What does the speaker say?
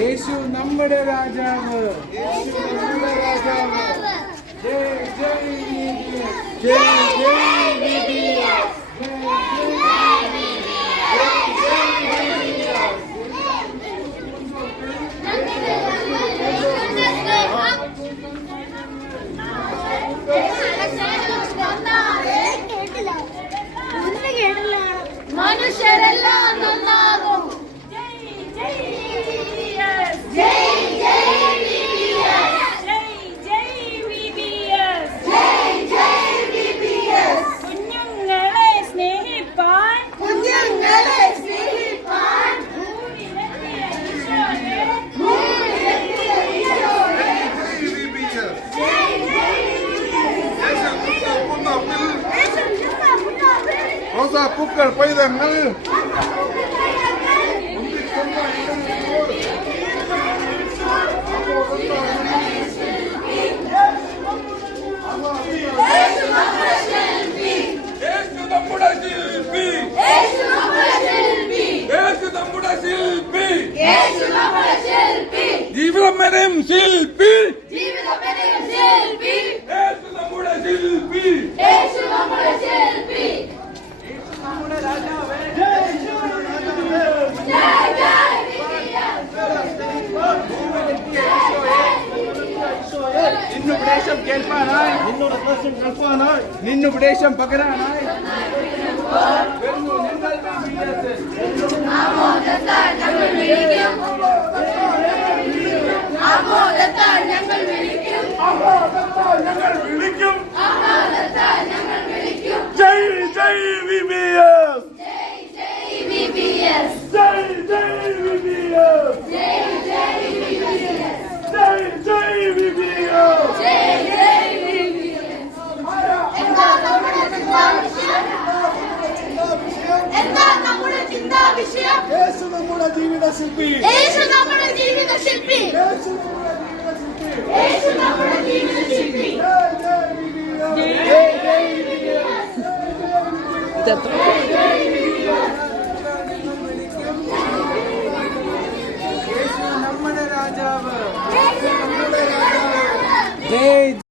യേശു നമ്മുടെ രാജാവ്. യേശു നമ്മുടെ രാജാവ്. ജയ് ജയ് VBS. ജയ് ജയ് VBS. മനുഷ്യരെല്ലാം നന്നാകും. കുഞ്ഞുങ്ങളെ സ്നേഹിപ്പാൻ പൂക്കൾ പൈതങ്ങൾ ജീവിതം ശില്പി നമ്മുടെ ശില്പി നിന്നുപദേശം കേൾപ്പാനായി, നിന്നുപദേശം പകരാനായി ഞങ്ങൾ വിളിക്കും. ജയ് ജയ് VBS. ജയ് ജയ് VBS. ജയ് ജയ് VBS. ജയ് ജയ് VBS. ജയ് ജയ് VBS. ജയ് ജയ് VBS. എന്താ നമ്മുടെ ചിന്താ വിഷയം? യേശു നമ്മുടെ ജീവിത ശില്പി. യേശു നമ്മുടെ ജീവിത ശില്പി. യേശു നമ്മുടെ ജീവിത ശില്പി. ജയ് ജയ് VBS. ജയ് ജയ് VBS.